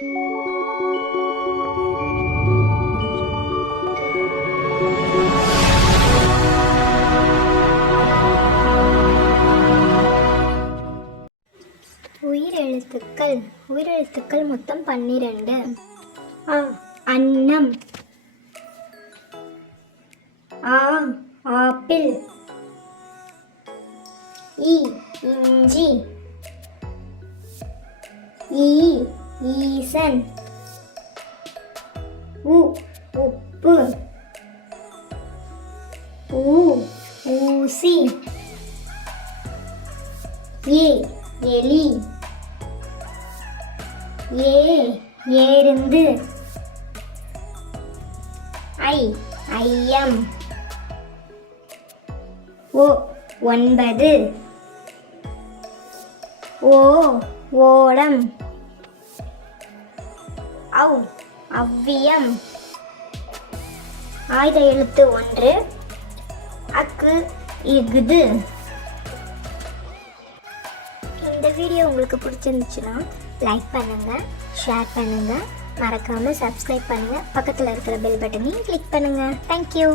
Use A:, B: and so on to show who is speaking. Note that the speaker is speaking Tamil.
A: உயிரெழுத்துக்கள். உயிரெழுத்துக்கள் மொத்தம் பன்னிரண்டு. அன்னம். ஆ ஆப்பிள். இ இஞ்சி. ஈ ஈசன் உ உப்பு ஊ ஊசி ஏ எலி. ஏ ஏருந்து ஐ ஐயம். ஓ ஒன்பது. ஓ ஓடம். அவ் அவ்வியம். ஆயுத எழுத்து ஒன்று அக்கு இஃது. இந்த வீடியோ உங்களுக்கு பிடிச்சிருந்துச்சுன்னா லைக் பண்ணுங்கள் ஷேர் பண்ணுங்கள் மறக்காமல் சப்ஸ்கிரைப் பண்ணுங்கள் பக்கத்தில் இருக்கிற பெல் பட்டனையும் கிளிக் பண்ணுங்கள் தேங்க்யூ